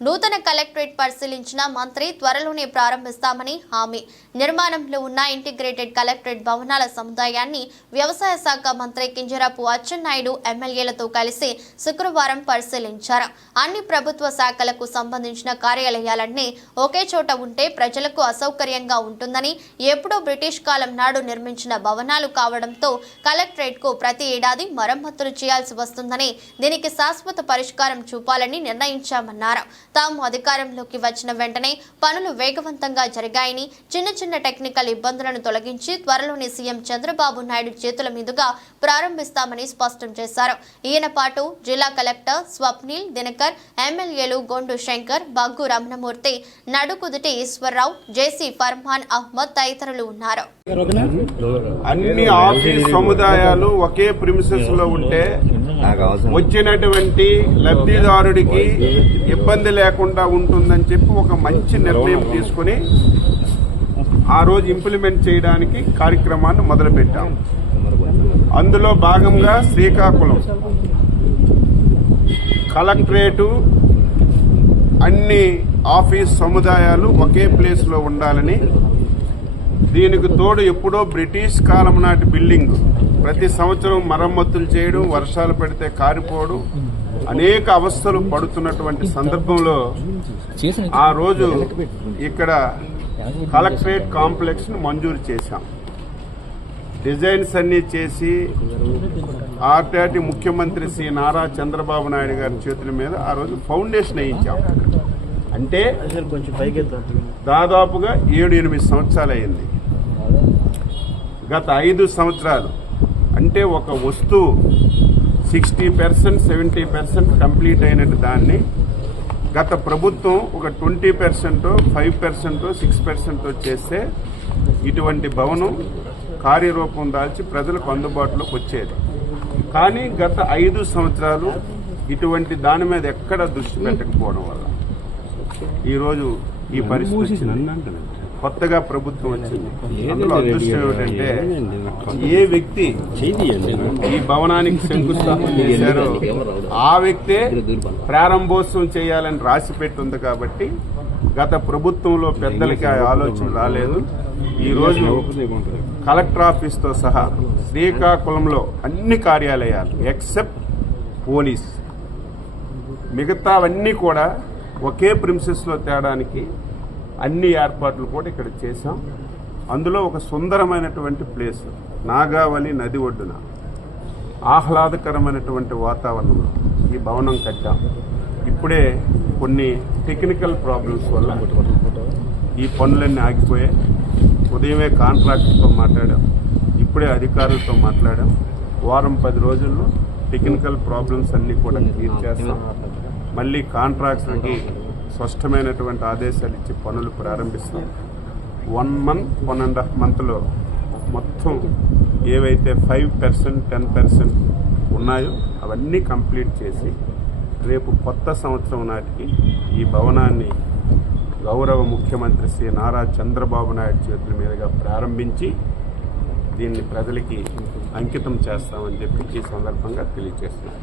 నూతన కలెక్టరేట్ పరిశీలించిన మంత్రి త్వరలోనే ప్రారంభిస్తామని హామీ. నిర్మాణంలో ఉన్న ఇంటిగ్రేటెడ్ కలెక్టరేట్ భవనాల సముదాయాన్ని వ్యవసాయ శాఖ మంత్రి కింజరాపు అచ్చెన్నాయుడు ఎమ్మెల్యేలతో కలిసి శుక్రవారం పరిశీలించారు. అన్ని ప్రభుత్వ శాఖలకు సంబంధించిన కార్యాలయాలన్నీ ఒకే చోట ఉంటే ప్రజలకు అసౌకర్యంగా ఉంటుందని, ఎప్పుడో బ్రిటిష్ కాలం నాడు నిర్మించిన భవనాలు కావడంతో కలెక్టరేట్ కు ప్రతి ఏడాది మరమ్మతులు చేయాల్సి వస్తుందని, దీనికి శాశ్వత పరిష్కారం చూపాలని నిర్ణయించామన్నారు. తాము అధికారంలోకి వచ్చిన వెంటనే పనులు వేగవంతంగా జరిగాయని, చిన్న టెక్నికల్ ఇబ్బందులను తొలగించి త్వరలోనే సీఎం చంద్రబాబు నాయుడు చేతుల మీదుగా ప్రారంభిస్తామని స్పష్టం చేశారు. ఈయన పాటు జిల్లా కలెక్టర్ స్వప్నిల్ దినకర్, ఎమ్మెల్యేలు గొండు శంకర్, బగ్గు రమణమూర్తి, నడుకుదుటి ఈశ్వరరావు, జేసీ ఫర్మాన్ అహ్మద్ తదితరులు ఉన్నారు. అన్ని ఆఫీస్ సముదాయాలు ఒకే ప్రిమిసెస్ లో ఉంటే వచ్చినటువంటి లబ్ధిదారుడికి ఇబ్బంది లేకుండా ఉంటుందని చెప్పి ఒక మంచి నిర్ణయం తీసుకుని ఆ రోజు ఇంప్లిమెంట్ చేయడానికి కార్యక్రమాన్ని మొదలుపెట్టాం. అందులో భాగంగా శ్రీకాకుళం కలెక్టరేటు అన్ని ఆఫీస్ సముదాయాలు ఒకే ప్లేస్ లో ఉండాలని, దీనికి తోడు ఎప్పుడో బ్రిటిష్ కాలం నాటి బిల్డింగ్ ప్రతి సంవత్సరం మరమ్మతులు చేయడం, వర్షాలు పడితే కారిపోవడం, అనేక అవస్థలు పడుతున్నటువంటి సందర్భంలో ఆ రోజు ఇక్కడ కలెక్టరేట్ కాంప్లెక్స్ ను మంజూరు చేశాం. డిజైన్స్ అన్ని చేసి ఆర్టాటి ముఖ్యమంత్రి శ్రీ నారా చంద్రబాబు నాయుడు గారి చేతుల మీద ఆ రోజు ఫౌండేషన్ వేయించాం. అంటే దాదాపుగా 7-8 సంవత్సరాలు అయింది. గత 5 సంవత్సరాలు అంటే ఒక వస్తువు 60%, 70% కంప్లీట్ అయినట్టు దాన్ని గత ప్రభుత్వం ఒక 20%, 5%, 6% చేస్తే ఇటువంటి భవనం కార్యరూపం దాల్చి ప్రజలకు అందుబాటులోకి వచ్చేది. కానీ గత 5 సంవత్సరాలు ఇటువంటి దాని మీద ఎక్కడ దృష్టి పెట్టకపోవడం వల్ల ఈరోజు ఈ పరిస్థితి వచ్చింది. కొత్తగా ప్రభుత్వం వచ్చింది. అందులో అదృష్టం ఏమిటంటే ఏ వ్యక్తి ఈ భవనానికి శంకుస్థాపన చేశారో ఆ వ్యక్తే ప్రారంభోత్సవం చేయాలని రాసి పెట్టుంది. కాబట్టి గత ప్రభుత్వంలో పెద్దలకి ఆ ఆలోచన రాలేదు. ఈరోజు కలెక్టర్ ఆఫీస్తో సహా శ్రీకాకుళంలో అన్ని కార్యాలయాలు ఎక్సెప్ట్ పోలీస్ మిగతావన్నీ కూడా ఒకే ప్రిమిసెస్లో తేడానికి అన్ని ఏర్పాట్లు కూడా ఇక్కడ చేశాం. అందులో ఒక సుందరమైనటువంటి ప్లేస్ నాగావళి నది ఒడ్డున ఆహ్లాదకరమైనటువంటి వాతావరణంలో ఈ భవనం కట్టాం. ఇప్పుడే కొన్ని టెక్నికల్ ప్రాబ్లమ్స్ వల్ల ఈ పనులన్నీ ఆగిపోయాయి. ఉదయమే కాంట్రాక్టర్తో మాట్లాడాం, ఇప్పుడే అధికారులతో మాట్లాడాం. వారం 10 రోజుల్లో టెక్నికల్ ప్రాబ్లమ్స్ అన్నీ కూడా క్లియర్ చేస్తాం. మళ్ళీ కాంట్రాక్టర్కి స్పష్టమైనటువంటి ఆదేశాలు ఇచ్చి పనులు ప్రారంభిస్తాం. 1 month, 1.5 monthలో మొత్తం ఏవైతే 5%, 10% ఉన్నాయో అవన్నీ కంప్లీట్ చేసి రేపు కొత్త సంవత్సరం నాటికి ఈ భవనాన్ని గౌరవ ముఖ్యమంత్రి శ్రీ నారా చంద్రబాబు నాయుడు చేతుల మీదుగా ప్రారంభించి దీన్ని ప్రజలకి అంకితం చేస్తామని చెప్పి ఈ సందర్భంగా తెలియజేస్తున్నాను.